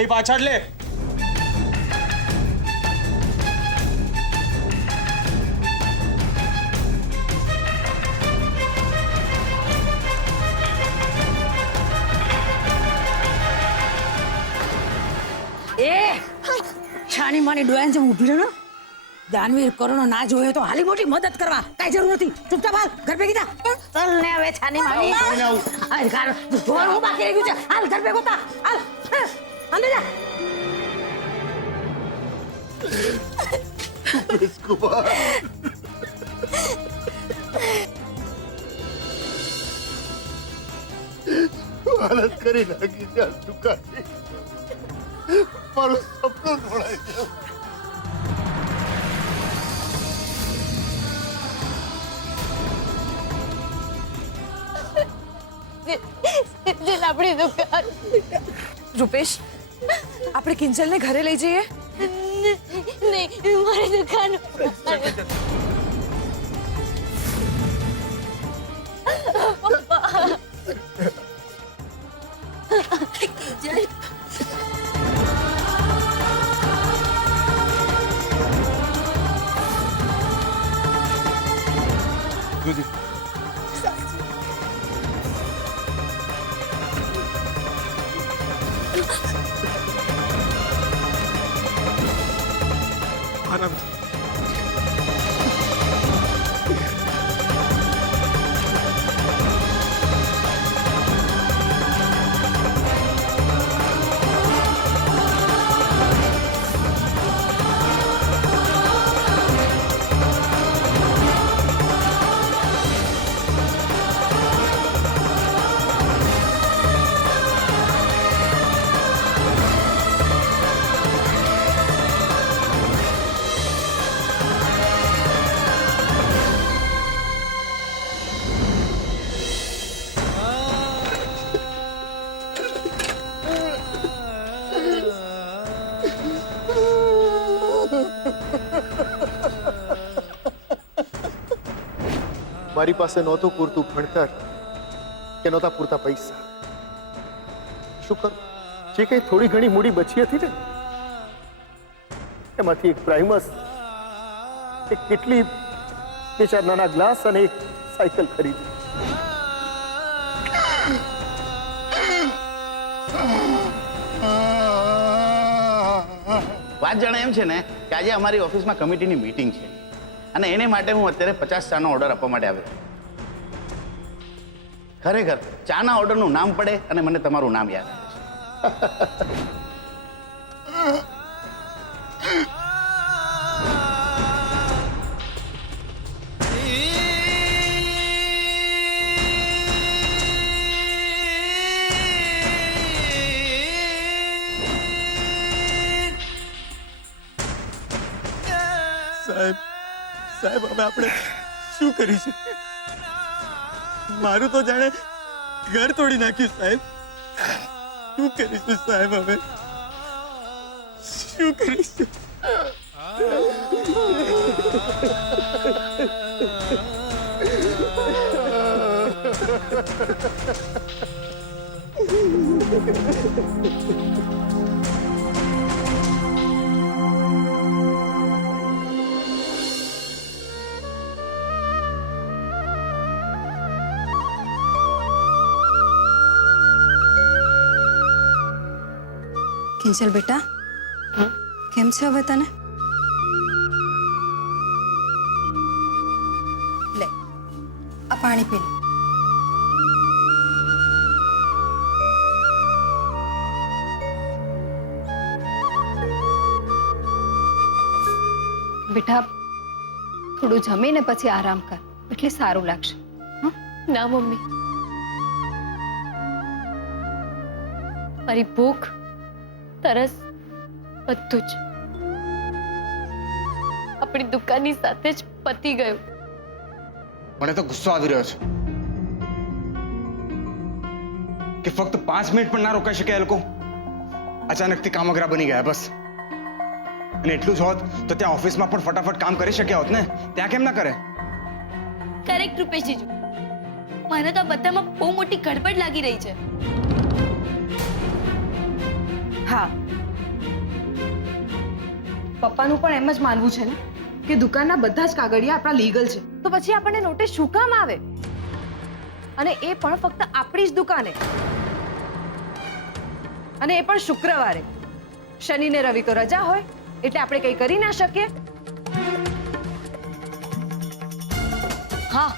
ગાડી પાછળ લે. એ છાની માની ડોયાન જેમ ઊભી રહો. દાનવીર કરુણો ના જોયે તો હાલી મોટી મદદ કરવા કાઈ જરૂર નથી. ચૂપચાપ હાલ ઘર ભેગી જા. ચાલ ને હવે છાની માની. હાલ ઘર જોર હું બાકી રહી ગયું છે. હાલ ઘર ભેગો થા. હાલ અંદર જા. કુમાર હાલત કરી નાખી છે દુકાને. મારું સપનું તોડાઈ ગયું. આપણી દુકાન. રૂપેશ, આપણે કિંજલને ઘરે લઈ જઈએ. નહીં, મારી દુકાન. મારી પાસે નહોતું પૂરતું ભણતર કે નહોતા પૂરતા પૈસા. શું કરું? જે કંઈ થોડી ઘણી મૂડી બચી હતી ને એમાંથી એક પ્રાઇમસ, એક કેટલી, બે ચાર નાના ગ્લાસ અને એક સાયકલ ખરીદી. વાત જાણે એમ છે ને કે આજે અમારી ઓફિસમાં કમિટીની મીટિંગ છે અને એને માટે હું અત્યારે 50 ચાનો ઓર્ડર આપવા માટે આવ્યો. ખરેખર ચાના ઓર્ડરનું નામ પડે અને મને તમારું નામ યાદ આવે છે. સાહેબ, હવે આપણે શું કરીશું? મારું તો જાણે ઘર તોડી નાખ્યું સાહેબ. શું કરીશું સાહેબ? હવે શું કરીશું? કિંજલ બેટા, કેમ છે હવે તને? લે આ પાણી પી લે. બેટા થોડું જમીને પછી આરામ કર એટલે સારું લાગશે. ના મમ્મી, મારી ભૂખ, તરસ બધું જ આપણી દુકાનની સાથે જ પતી ગયું. મને તો ગુસ્સો આવી રહ્યો છે કે ફક્ત 5 મિનિટ પણ ના રોકાઈ શકે એ લોકો. અચાનકથી કામગરા બની ગયા બસ. અને એટલું જ હોત તો ત્યાં ઓફિસમાં પણ ફટાફટ કામ કરી શક્યા હોત ને. ત્યાં કેમ ના કરે? કરેક્ટ રૂપેશ જીજુ, મને તો આ બધામાં બહુ મોટી ગડબડ લાગી રહી છે. હા, પપ્પાનું પણ એમ જ માનવું છે ને કે દુકાનના બધા જ કાગળિયા આપણા લીગલ છે, તો પછી આપણને નોટિસ શું કામ આવે? અને એ પણ ફક્ત આપણી જ દુકાને, અને એ પણ શુક્રવારે. શનિ ને રવિ તો રજા હોય, એટલે આપણે કંઈ કરી ના શકીએ. હા,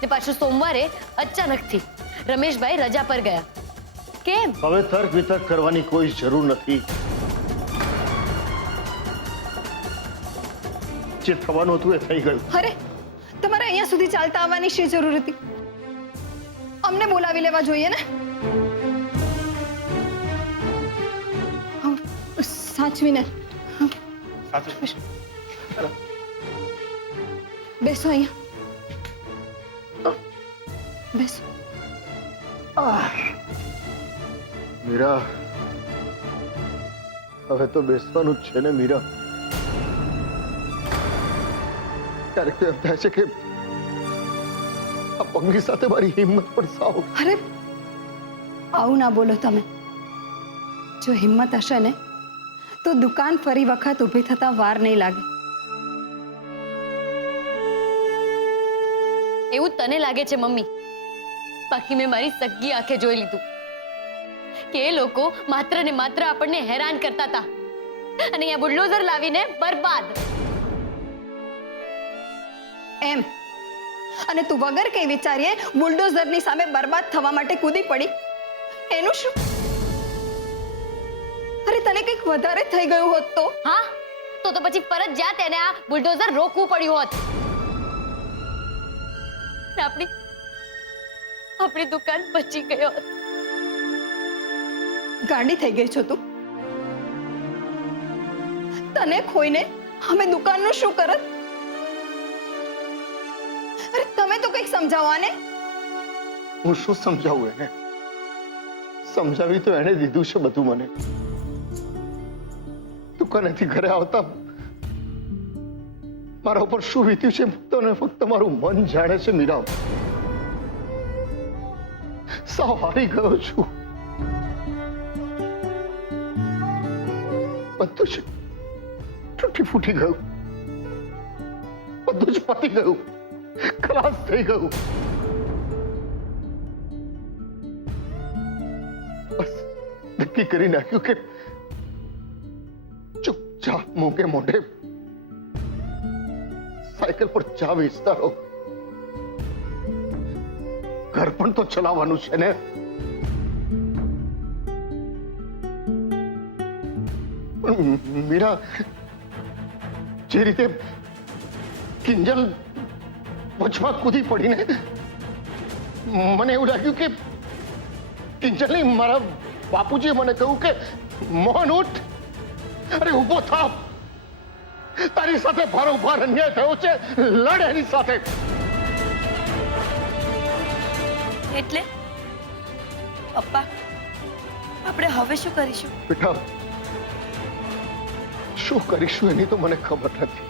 ને પાછું સોમવારે અચાનકથી રમેશભાઈ રજા પર ગયા. કેમ? હવે તર્ક વિતર્ક કરવાની કોઈ જરૂર નથી. જે થવાનું હતું એ થઈ ગયું. અરે તમારે અહીંયા સુધી ચાલતા આવવાની શી જરૂર હતી? અમને બોલાવી લેવા જોઈએ ને. સાચવીને બેસો અહીંયા. બેસો. મીરા, હવે તો બેસવાનું જ છે ને મીરા. ક્યારેક તો એમ થાય છે કે આ પગની સાથે મારી હિંમત પણ સાવ. અરે આવું ના બોલો તમે. જો હિંમત હશે ને તો દુકાન ફરી વખત ઊભી થતા વાર નહીં લાગે. એવું તને લાગે છે મમ્મી, બાકી મેં મારી સગી આંખે જોઈ લીધું કે એ લોકો માત્ર ને માત્ર આપણને હેરાન કરતા હતા, અને અહીંયા બુલડોઝર લાવીને બરબાદ. એમ અને તું વગર કઈ વિચારીએ બુલડોઝરની સામે બરબાદ થવા માટે કૂદી પડી, એનું શું? અરે તને કંઈક વધારે થઈ ગયું હોત તો? હા, તો પછી ફરજિયાત એને આ બુલડોઝર રોકવું પડ્યું હોત. આપણી દુકાન બચી ગઈ હોત. ગાંડી થઈ ગઈ છો તું? તને ખોઈને અમે દુકાનનું શું કરત? અરે તમે તો કંઈક સમજાવો આને. હું શું સમજાવું એને? સમજાવી તો એને દીધું છે બધું મને. દુકાનેથી ઘરે આવતા મારા ઉપર શું વીત્યું છે તો ને ફક્ત મારું મન જાણે છે મીરા. સાવ હારી ગયો છું. બધું જ તૂટી ફૂટી ગયું, બધું જ પતી ગયું, ખલાસ થઈ ગયું. બસ નક્કી કરી નાખ્યું કે ચૂપચાપ મૂકે મોઢે સાયકલ પર ચા વેચતા રહો. ઘર પણ તો ચલાવવાનું છે ને. પણ મીરા, જે રીતે કિંજલ વચમાં કૂદી પડીને મને એવું લાગ્યું કે કિંજલ નહીં, મારા બાપુજીએ મને કહ્યું કે મોહન ઉઠ, અરે ઉભો થાપ, તારી સાથે ભારોભાર અન્યાય થયો છે, લડ એની સાથે. એટલે પપ્પા, આપણે હવે શું કરીશું? બેટા, શું કરીશું એની તો મને ખબર નથી,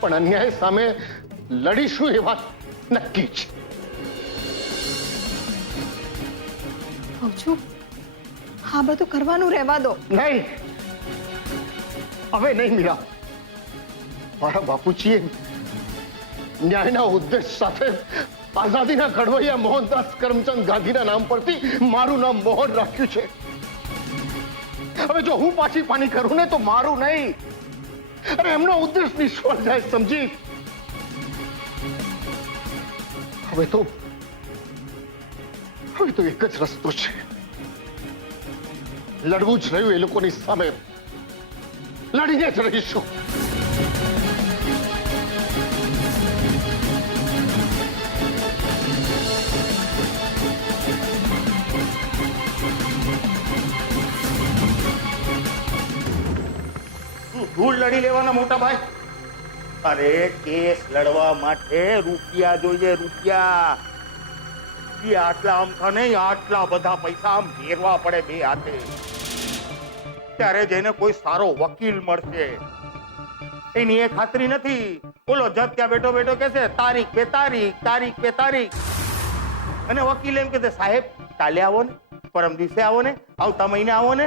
પણ અન્યાય સામે લડીશું એ વાત નક્કી છે. કહું છું આ બધું કરવાનું રહેવા દો. નહીં, હવે નહીં મીરા. મારા બાપુજીએ ન્યાયના ઉદ્દેશ સાથે આઝાદીના ઘડવૈયા મોહનદાસ કરમચંદ ગાંધીના નામ પરથી મારું નામ મોહન રાખ્યું છે. હવે જો હું પાછી પાની કરું ને તો મારું નહીં, અરે એમનો ઉદ્દેશ નિષ્ફળ જાય, સમજી? હવે તો એક જ રસ્તો છે, લડવું જ રહ્યું એ લોકોની સામે, લડીને જ રહીશું. ધૂળ લડી લેવાના મોટા ભાઈ. અરે કેસ લડવા માટે રૂપિયા જોઈએ, રૂપિયા. એ આટલા આમથા નહીં, આટલા બધા પૈસા આમ ભેરવા પડે બે હાથે, ત્યારે જઈને કોઈ સારો વકીલ મળશે. એની એ ખાતરી નથી. બોલો, જજ ત્યાં બેઠો બેઠો કહેશે તારીખ પે તારીખ, તારીખ પે તારીખ, અને વકીલ એમ કહેશે સાહેબ કાલે આવો ને, પરમ દિવસે આવો ને, આવતા મહિને આવો ને.